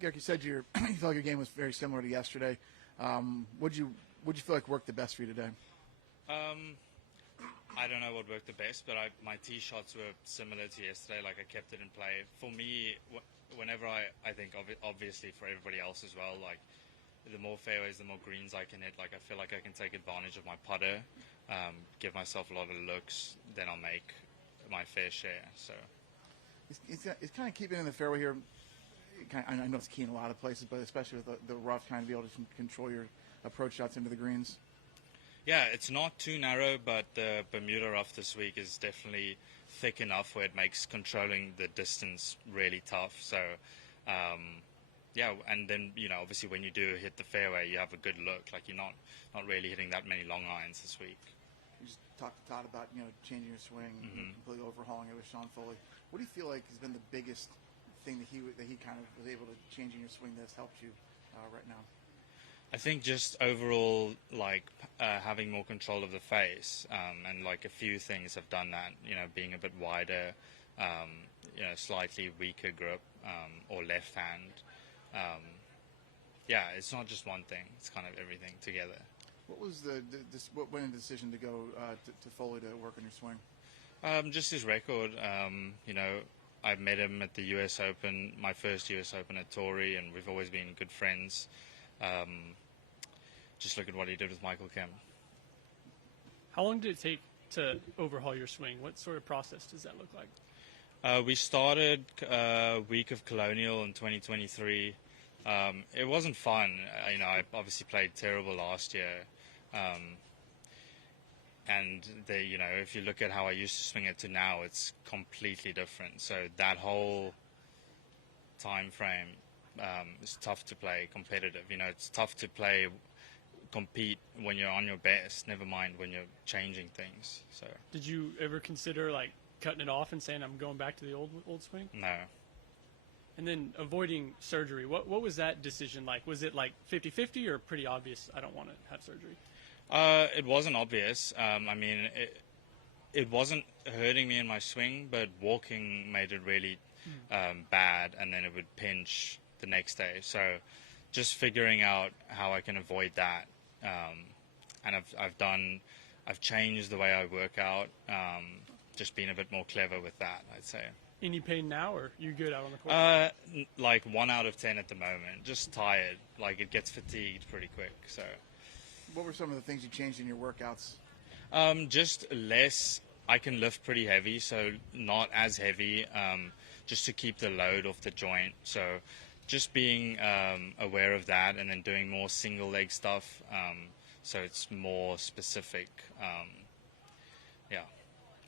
Garrick, you said you felt like your game was very similar to yesterday. What'd you feel like worked the best for you today? I don't know what worked the best, but my tee shots were similar to yesterday. Like, I kept it in play. For me, whenever I think, obviously for everybody else as well, like, the more fairways, the more greens I can hit. Like, I feel like I can take advantage of my putter, give myself a lot of looks, then I'll make my fair share. So It's kind of keeping in the fairway here. I know it's key in a lot of places, but especially with the rough, kind of be able to control your approach shots into the greens. Yeah, it's not too narrow, but the Bermuda rough this week is definitely thick enough where it makes controlling the distance really tough. So, yeah, and then, obviously when you do hit the fairway, you have a good look. Like, you're not really hitting that many long irons this week. You just talked to Todd about, changing your swing, completely overhauling it with Sean Foley. What do you feel like has been the biggest thing that he kind of was able to change in your swing that's helped you right now? I think just overall, like, having more control of the face, and like a few things have done that, being a bit wider, slightly weaker grip, or left hand. Yeah, it's not just one thing, it's kind of everything together. What was what went into the decision to go to Foley to work on your swing? Just his record, I met him at the US Open, my first US Open at Torrey, and we've always been good friends. Just look at what he did with Michael Kim. How long did it take to overhaul your swing? What sort of process does that look like? We started a week of Colonial in 2023. It wasn't fun. I obviously played terrible last year. And if you look at how I used to swing it to now, it's completely different. So that whole time frame is tough to play competitive. It's tough to compete when you're on your best, never mind when you're changing things. So did you ever consider like cutting it off and saying I'm going back to the old swing? No. And then avoiding surgery, what was that decision like? Was it like 50-50 or pretty obvious I don't want to have surgery? It wasn't obvious. It wasn't hurting me in my swing, but walking made it really bad, and then it would pinch the next day. So just figuring out how I can avoid that. And I've changed the way I work out, just being a bit more clever with that, I'd say. Any pain now, or you good out on the course? Like 1 out of 10 at the moment. Just tired. Like, it gets fatigued pretty quick. So, what were some of the things you changed in your workouts? Just less. I can lift pretty heavy, so not as heavy. Just to keep the load off the joint. So, just being aware of that, and then doing more single leg stuff. So it's more specific. Yeah,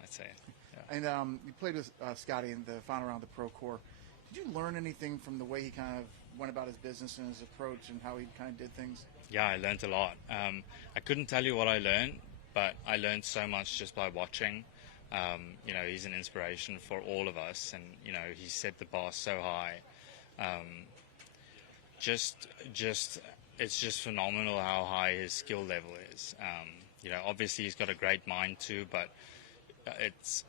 I'd say. And you played with Scotty in the final round of the Pro Tour. Did you learn anything from the way he kind of went about his business and his approach and how he kind of did things? Yeah, I learned a lot. I couldn't tell you what I learned, but I learned so much just by watching. He's an inspiration for all of us, and he set the bar so high. It's just phenomenal how high his skill level is. Obviously he's got a great mind too, but it's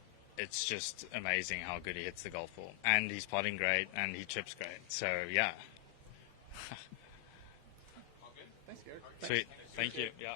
just amazing how good he hits the golf ball, and he's putting great, and he chips great. So yeah. Thanks, Garrick. Sweet. Thank you. Yeah.